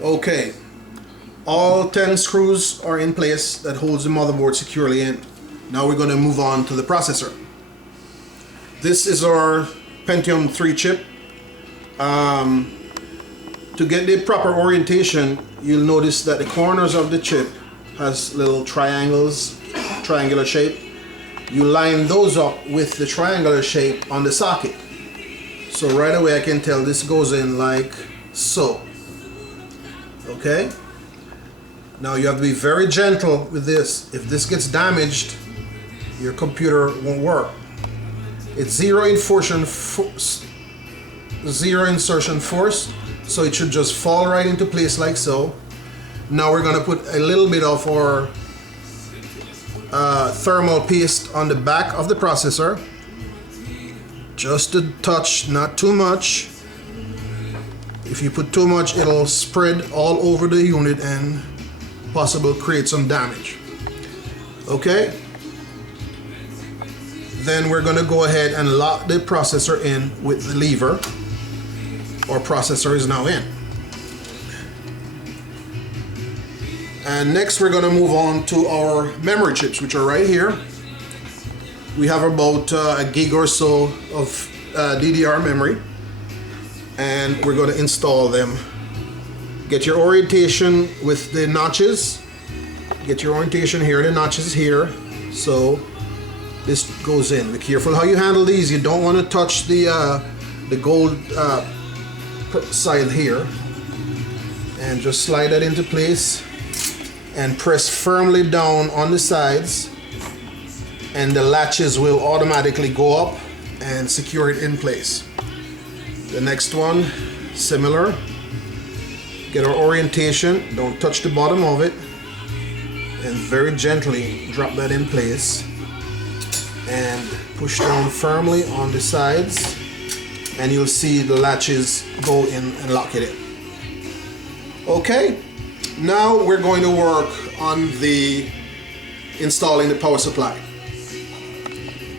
Okay, all 10 screws are in place that holds the motherboard securely in. Now we're going to move on to the processor. This is our Pentium 3 chip. To get the proper orientation, you'll notice that the corners of the chip has little triangles, triangular shape. You line those up with the triangular shape on the socket. So right away I can tell this goes in like so. Okay? Now you have to be very gentle with this. If this gets damaged, your computer won't work. It's zero insertion force, so it should just fall right into place like so. Now we're going to put a little bit of our thermal paste on the back of the processor. Just a touch, not too much. If you put too much, it'll spread all over the unit and possibly create some damage. Okay? Then we're going to go ahead and lock the processor in with the lever. Our processor is now in. And next we're going to move on to our memory chips, which are right here. We have about a gig or so of DDR memory, and we're going to install them. Get your orientation with the notches. Get your orientation here, the notches here. So this goes in. Be careful how you handle these. You don't want to touch the gold side here, and just slide that into place and press firmly down on the sides, and the latches will automatically go up and secure it in place. The next one, similar. Get our orientation, don't touch the bottom of it, and very gently drop that in place and push down firmly on the sides, and you'll see the latches go in and lock it in. Okay, now we're going to work on the installing the power supply.